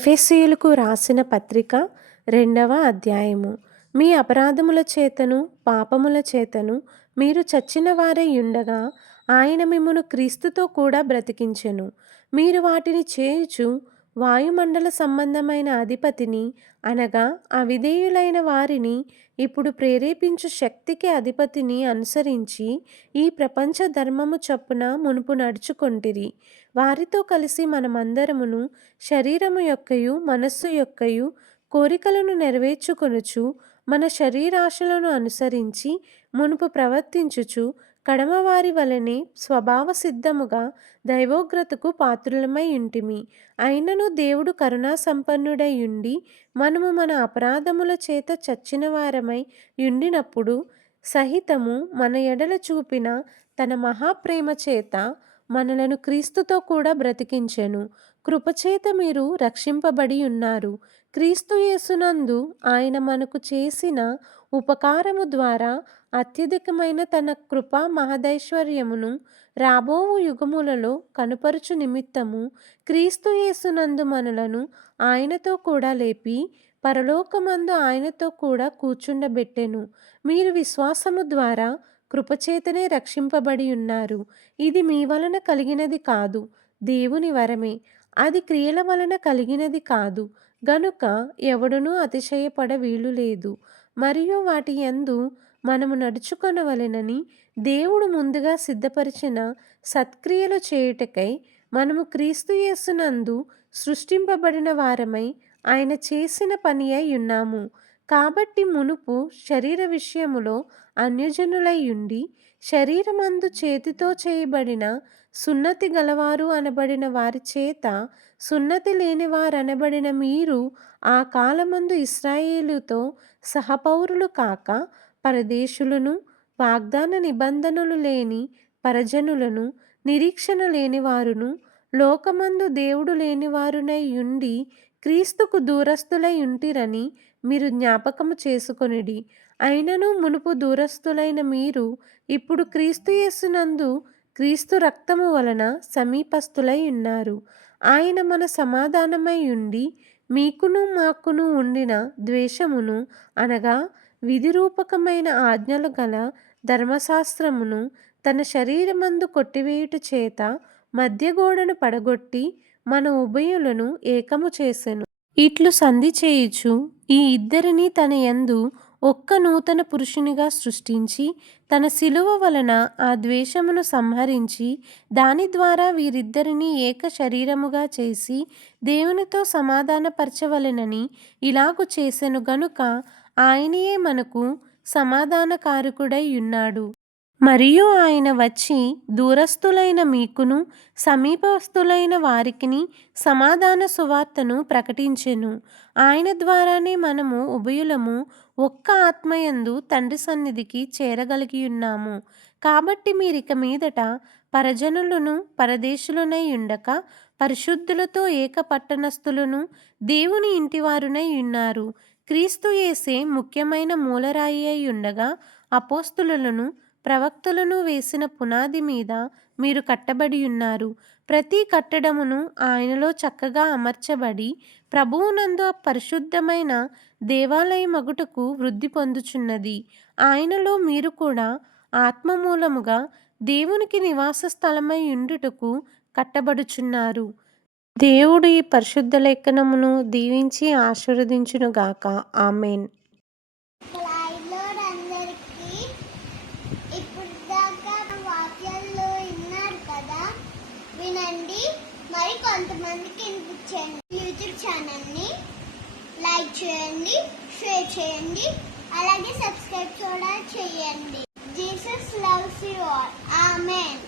ఎఫెసీయులకు రాసిన పత్రిక 2వ అధ్యాయము. మీ అపరాధముల చేతను పాపముల చేతను మీరు చచ్చిన వారై ఉండగా ఆయన మిమ్మును క్రీస్తుతో కూడా బ్రతికించెను. మీరు వాటిని చేయుచు వాయుమండల సంబంధమైన అధిపతిని అనగా అవిధేయులైన వారిని ఇప్పుడు ప్రేరేపించు శక్తికి అధిపతిని అనుసరించి ఈ ప్రపంచ ధర్మము చొప్పున మునుపు నడుచుకొంటిరి. వారితో కలిసి మనమందరమును శరీరము యొక్కయు మనస్సు యొక్కయు కోరికలను నెరవేర్చుకొనుచు మన శరీరాశలను అనుసరించి మునుపు ప్రవర్తించుచు కడమవారి వలనే స్వభావ సిద్ధముగా దైవోగ్రతకు పాత్రులమై ఉంటిమి. అయినను దేవుడు కరుణా సంపన్నుడై ఉండి మనము మన అపరాధముల చేత చచ్చిన వారమై ఉండినప్పుడు సహితము మన ఎడల చూపిన తన మహాప్రేమ చేత మనలను క్రీస్తుతో కూడా బ్రతికించెను. కృపచేత మీరు రక్షింపబడి ఉన్నారు. క్రీస్తు యేసునందు ఆయన మనకు చేసిన ఉపకారము ద్వారా అత్యధికమైన తన కృపా మహదైశ్వర్యమును రాబోవు యుగములలో కనుపరుచు నిమిత్తము క్రీస్తు యేసునందు మనలను ఆయనతో కూడా లేపి పరలోకమందు ఆయనతో కూడా కూర్చుండబెట్టెను. మీరు విశ్వాసము ద్వారా కృపచేతనే రక్షింపబడి ఉన్నారు. ఇది మీ వలన కలిగినది కాదు, దేవుని వరమే. అది క్రియల వలన కలిగినది కాదు, గనుక ఎవడునూ అతిశయపడ వీలు లేదు. మరియు వాటి యందు మనము నడుచుకొనవలెనని దేవుడు ముందుగా సిద్ధపరిచిన సత్క్రియలు చేయుటకై మనము క్రీస్తు యేసునందు సృష్టింపబడిన వారమై ఆయన చేసిన పని అయి ఉన్నాము. కాబట్టి మునుపు శరీర విషయములో అన్యజనులై ఉండి శరీరమందు చేతితో చేయబడిన సున్నతి గలవారు అనబడిన వారి చేత సున్నతి లేనివారనబడిన మీరు ఆ కాలమందు ఇశ్రాయేలుతో సహపౌరులు కాక పరదేశులను, వాగ్దాన నిబంధనలు లేని పరజనులను, నిరీక్షణ లేనివారును, లోకమందు దేవుడు లేనివారునై ఉండి క్రీస్తుకు దూరస్తులై ఉంటిరని మీరు జ్ఞాపకము చేసుకొనిడి. అయినను మునుపు దూరస్తులైన మీరు ఇప్పుడు క్రీస్తు యేసునందు క్రీస్తు రక్తము వలన సమీపస్తులై ఉన్నారు. ఆయన మన సమాధానమై ఉండి మీకును మాకును ఉండిన ద్వేషమును అనగా విధిరూపకమైన ఆజ్ఞలు గల ధర్మశాస్త్రమును తన శరీరమందు కొట్టివేయుట చేత మధ్యగోడను పడగొట్టి మన ఉభయులను ఏకము చేసెను. ఇట్లు సంధి చేయుచు ఈ ఇద్దరిని తన యందు ఒక్క నూతన పురుషునిగా సృష్టించి తన శిలువ వలన ఆ ద్వేషమును సంహరించి దాని ద్వారా వీరిద్దరిని ఏక శరీరముగా చేసి దేవునితో సమాధానపరచవలెనని ఇలాగు చేసెను. గనుక ఆయనయే మనకు సమాధానకారకుడై ఉన్నాడు. మరియు ఆయన వచ్చి దూరస్థులైన మీకును సమీపస్థులైన వారికిని సమాధాన సువార్తను ప్రకటించెను. ఆయన ద్వారానే మనము ఉభయులము ఒక్క ఆత్మయందు తండ్రి సన్నిధికి చేరగలిగి ఉన్నాము. కాబట్టి మీరిక మీదట పరజనులను పరదేశులనై ఉండక పరిశుద్ధులతో ఏక పట్టణస్థులను దేవుని ఇంటివారునై ఉన్నారు. క్రీస్తు యేసే ముఖ్యమైన మూలరాయి అయి ఉండగా అపోస్తులను ప్రవక్తలను వేసిన పునాది మీద మీరు కట్టబడి ఉన్నారు. ప్రతి కట్టడమును ఆయనలో చక్కగా అమర్చబడి ప్రభువునందు పరిశుద్ధమైన దేవాలయమగుటకు వృద్ధి పొందుచున్నది. ఆయనలో మీరు కూడా ఆత్మ మూలముగా దేవునికి నివాస స్థలమై ఉండుటకు కట్టబడుచున్నారు. దేవుడు ఈ పరిశుద్ధ లేఖనమును దీవించి ఆశీర్వదించునుగాక. ఆమేన్. వినండి, మరి కొంతమందికి వినిపించండి. యూట్యూబ్ ఛానల్ని లైక్ చేయండి, షేర్ చేయండి, అలాగే సబ్స్క్రైబ్ కూడా చేయండి. Jesus loves you all. Amen.